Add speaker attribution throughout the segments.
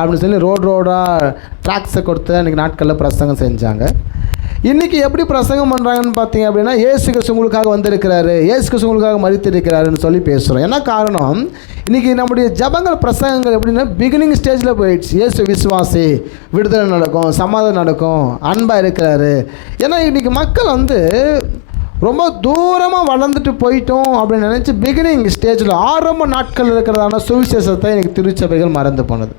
Speaker 1: அப்படின்னு சொல்லி ரோடு ரோடாக ட்ராக்ஸை கொடுத்து அன்றைக்கி நாட்களில் பிரசங்கம் செஞ்சாங்க. இன்றைக்கி எப்படி பிரசங்கம் பண்ணுறாங்கன்னு பார்த்தீங்க அப்படின்னா ஏசு கிறிஸ்து உங்களுக்காக வந்திருக்கிறாரு ஏசு கிறிஸ்து உங்களுக்காக மறித்திருக்கிறாருன்னு சொல்லி பேசுகிறோம் என்ன காரணம்? இன்றைக்கி நம்முடைய ஜபங்கள் பிரசங்கங்கள் எப்படின்னா பிகினிங் ஸ்டேஜில் போயிடுச்சு. ஏசு விசுவாசி விடுதலை நடக்கும் சமாதம் நடக்கும் அன்பாக இருக்கிறாரு. ஏன்னா இன்றைக்கி மக்கள் வந்து ரொம்ப தூரமாக வளர்ந்துட்டு போயிட்டோம் அப்படின்னு நினச்சி பிகினிங் ஸ்டேஜில் ஆரம்ப நாட்கள் இருக்கிறதான சுவிசேஷத்தை எனக்கு திருச்சபைகள் மறந்து போனது.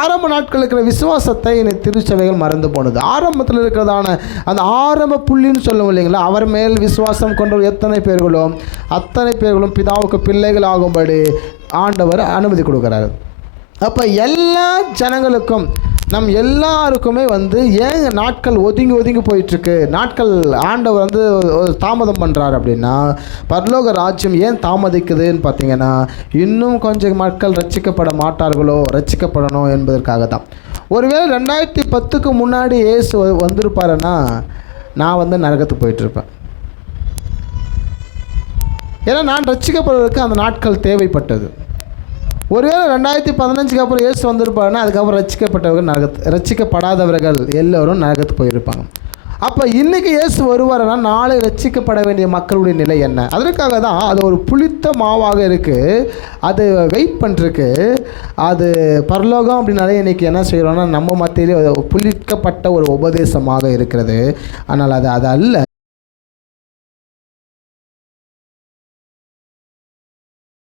Speaker 1: ஆரம்ப நாட்கள் இருக்கிற விசுவாசத்தை எனக்கு திருச்சபைகள் மறந்து போனது. ஆரம்பத்தில் இருக்கிறதான அந்த ஆரம்ப புள்ளின்னு சொல்லுவோம் இல்லைங்களா? அவர் மேல் விசுவாசம் கொண்டவர் எத்தனை பேர்களும் அத்தனை பேர்களும் பிதாவுக்கு பிள்ளைகள் ஆகும்படி ஆண்டவர் அனுமதி கொடுக்குறாரு. அப்போ எல்லா ஜனங்களுக்கும் நம் எல்லாருக்குமே வந்து ஏன் நாட்கள் ஒதுங்கி ஒதுங்கி போயிட்டுருக்கு? நாட்கள் ஆண்டவர் வந்து ஒரு தாமதம் பண்ணுறாரு அப்படின்னா பரலோக ராஜ்யம் ஏன் தாமதிக்குதுன்னு பார்த்தீங்கன்னா இன்னும் கொஞ்சம் மக்கள் ரட்சிக்கப்பட மாட்டார்களோ ரட்சிக்கப்படணும் என்பதற்காக தான் ஒருவேளை ரெண்டாயிரத்தி பத்துக்கு முன்னாடி ஏசு வ- வந்திருப்பாருன்னா நான் வந்து நரகத்துக்கு போயிட்டுருப்பேன். ஏன்னா நான் ரட்சிக்கப்படுவதற்கு அந்த நாட்கள் தேவைப்பட்டது. ஒருவேளை ரெண்டாயிரத்தி பதினஞ்சுக்கு அப்புறம் இயேசு வந்திருப்பாருன்னா அதுக்கப்புறம் ரசிக்கப்பட்டவர்கள் நரகத்து ரசிக்கப்படாதவர்கள் எல்லோரும் நரகத்து போயிருப்பாங்க. அப்போ இன்றைக்கி இயேசு வருவார்னா நாளை ரசிக்கப்பட வேண்டிய மக்களுடைய நிலை என்ன? அதற்காக தான் அது ஒரு புளித்த மாவாக இருக்குது அது வெயிட் பண்ணிருக்கு அது பரலோகம் அப்படின்னாலே இன்றைக்கி என்ன செய்கிறோன்னா நம்ம மத்தியிலே புளிக்கப்பட்ட ஒரு உபதேசமாக இருக்கிறது. ஆனால் அது அது அல்ல.